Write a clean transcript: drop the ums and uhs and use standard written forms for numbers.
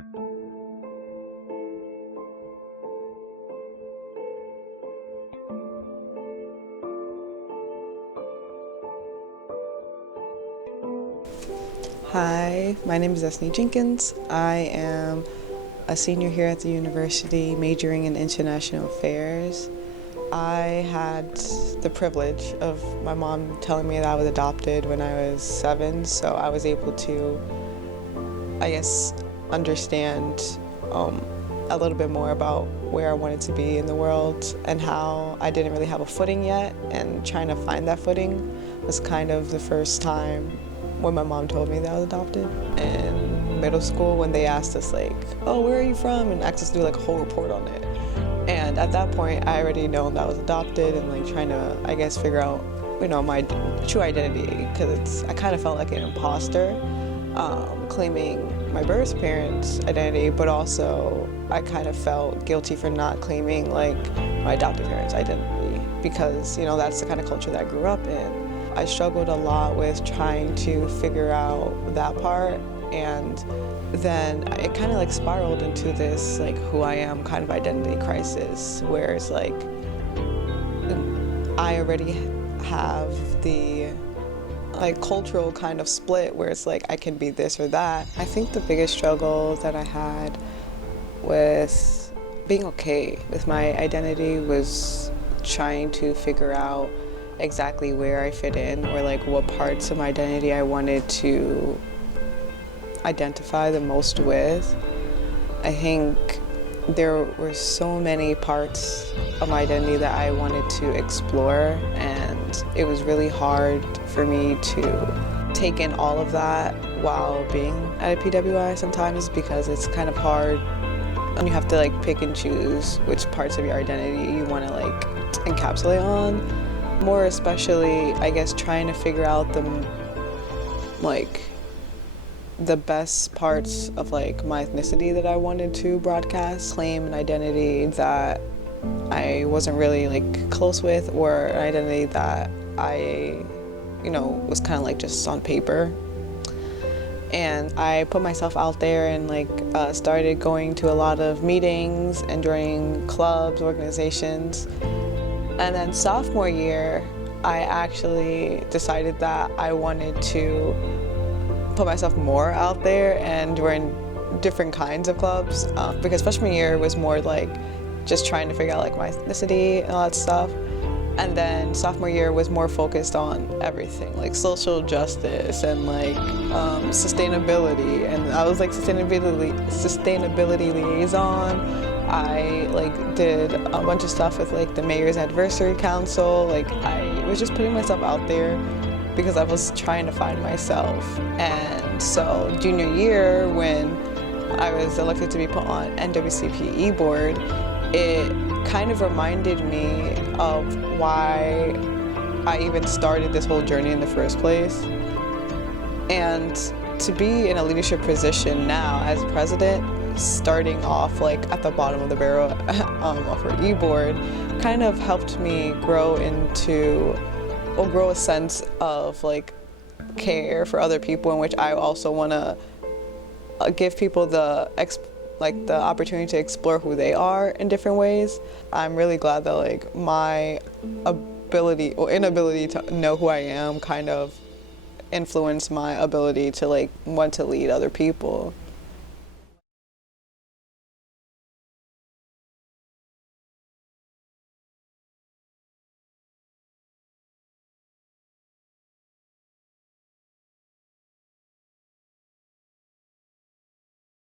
Hi, my name is Destiny Jenkins. I am a senior here at the university majoring in international affairs. I had the privilege of my mom telling me that I was adopted when I was 7, so I was able to, understand a little bit more about where I wanted to be in the world and how I didn't really have a footing yet, and trying to find that footing was kind of the first time when my mom told me that I was adopted. In middle school, when they asked us oh, where are you from? And asked us to do a whole report on it. And at that point, I already known that I was adopted and trying to, figure out, my true identity, because I kind of felt like an imposter, claiming my birth parents' identity, but also I kind of felt guilty for not claiming my adopted parents' identity, because that's the kind of culture that I grew up in. I struggled a lot with trying to figure out that part, and then it kind of spiraled into this who I am kind of identity crisis, where it's I already have the cultural kind of split where it's I can be this or that. I think the biggest struggle that I had with being okay with my identity was trying to figure out exactly where I fit in, or what parts of my identity I wanted to identify the most with. I think there were so many parts of my identity that I wanted to explore, and it was really hard for me to take in all of that while being at a PWI sometimes, because it's kind of hard and you have to pick and choose which parts of your identity you want to encapsulate on. More especially, trying to figure out the best parts of my ethnicity that I wanted to broadcast, claim an identity that I wasn't really close with, or an identity that I, was kind of just on paper. And I put myself out there and started going to a lot of meetings and joining clubs, organizations. And then sophomore year, I actually decided that I wanted to put myself more out there and join different kinds of clubs, because freshman year was more just trying to figure out my ethnicity and all that stuff. And then sophomore year was more focused on everything, social justice and sustainability. And I was sustainability liaison. I did a bunch of stuff with the Mayor's Advisory Council. I was just putting myself out there because I was trying to find myself. And so junior year, when I was elected to be put on NWCPE board, it kind of reminded me of why I even started this whole journey in the first place. And to be in a leadership position now as president, starting off at the bottom of the barrel for e-board, kind of helped me grow a sense of care for other people, in which I also want to give people the opportunity to explore who they are in different ways. I'm really glad that my ability or inability to know who I am kind of influenced my ability to want to lead other people.